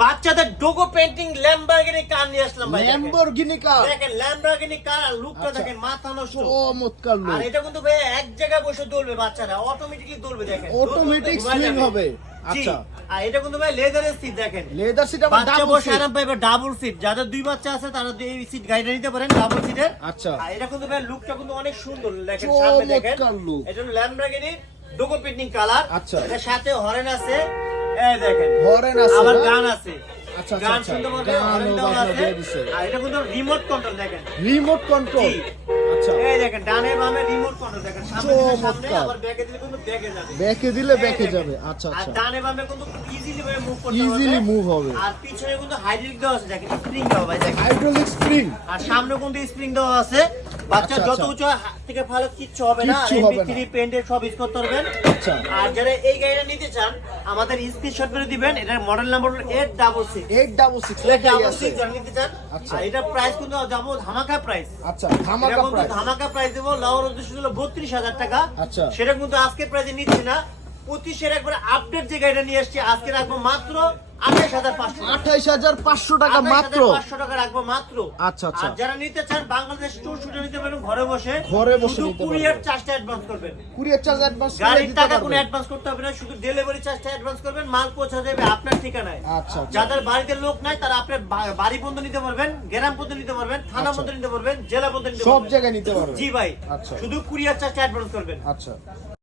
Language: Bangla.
বাচ্চাদের ডোগো পেন্টিং ল্যাম্বরগিনি কার নিয়ে আসলাম ভাই ল্যাম্বরগিনি কার দেখেন ল্যাম্বরগিনি কার আর লুকটা আচ্ছা। দেখেন মাথা নষ্ট। চমৎকার আর এটা কিন্তু ভাই এক জায়গায় বসে দৌড়বে বাচ্চারা অটোমেটিকলি দৌড়বে দেখেন। swing যাবে। হবে। আচ্ছা। আর এটা কিন্তু ভাই লেদারের সিট দেখেন। লেদার সিট আবার ডাবল বসে আরাম পাইবে ডাবল সিট যাদের দুই বাচ্চা আছে তারা এই সিট নিতে পারেন ডাবল সিটের আচ্ছা। আর এটা কিন্তু ভাই লুকটা কিন্তু অনেক সুন্দর দেখেন সামনে দেখেন। এটা ল্যাম্বরগিনি ডোগো পেন্টিং কালার আচ্ছা। এটার সাথে হরেন আছে। এই দেখেন হরেন আছে আবার গান আছে। আচ্ছা, গান। শুনতে পারবে হরেন দেওয়া আছে। আর এটা কিন্তু রিমোট কন্ট্রোল দেখেন। রিমোট কন্ট্রোল আচ্ছা। এই দেখেন ডানে বামে রিমোট কন্ট্রোল দেখেন। সামনে দিলে সামনে আবার ব্যাকে দিলে কিন্তু ব্যাকে যাবে। ব্যাকে দিলে ব্যাকে যাবে। আচ্ছা আর ডানে বামে কিন্তু ইজিলি ভাবে মুভ করতে ইজিলি মুভ হবে। আর পিছনে কিন্তু হাইড্রোলিক দেওয়া আছে দেখেন স্প্রিং দেওয়া ভাই দেখেন। হাইড্রোলিক স্প্রিং আর সামনে কিন্তু স্প্রিং দেওয়া আছে। বাচ্চা আচ্ছা, যত আচ্ছা। উঁচু হাত থেকে ভালো কিচ্ছু হবে না। পেন্টের সব ইউজ করতে পারবেন। আচ্ছা। আর যারা এই গাড়িটা নিতে চান আমাদের স্ক্রিনশট করে দিবেন এটার মডেল নাম্বার হলো eight double six eight double six eight double six জানিয়ে চান। আচ্ছা। এটার প্রাইস কিন্তু যাব ধামাকা প্রাইস আচ্ছা ধামাকা প্রাইস ধামাকা প্রাইস দেবো। লাউর উদ্দেশ্য হলো বত্রিশ হাজার টাকা। আচ্ছা। সেটা কিন্তু আজকের প্রাইসে নিচ্ছি না। পঁচিশের একবার আপডেট যে গাড়িটা নিয়ে আসছি আজকে রাখব মাত্র আঠাইশ হাজার পাঁচশো। আঠাইশ হাজার পাঁচশো টাকা মাত্র? পাঁচশো টাকা রাখব মাত্র। আচ্ছা, আচ্ছা। যারা নিতে চান বাংলাদেশ টুর শুটে নিতে পারবেন ঘরে বসে। ঘরে বসে কুরিয়ার চার্জটা অ্যাডভান্স করবেন। কুরিয়ার চার্জ অ্যাডভান্স গাড়ির টাকা কোনো অ্যাডভান্স করতে হবে না শুধু ডেলিভারি চার্জটা অ্যাডভান্স করবেন মাল পৌঁছা যাবে আপনার ঠিকানায়। আচ্ছা যাদের বাড়িতে লোক নাই তারা আপনার বাড়ি পর্যন্ত নিতে পারবেন গ্রাম পর্যন্ত নিতে পারবেন থানা। পর্যন্ত নিতে পারবেন জেলা পর্যন্ত নিতে সব পারবেন। জায়গায় নিতে পারবেন। জি ভাই আচ্ছা। শুধু কুরিয়ার চার্জটা অ্যাডভান্স করবেন। আচ্ছা।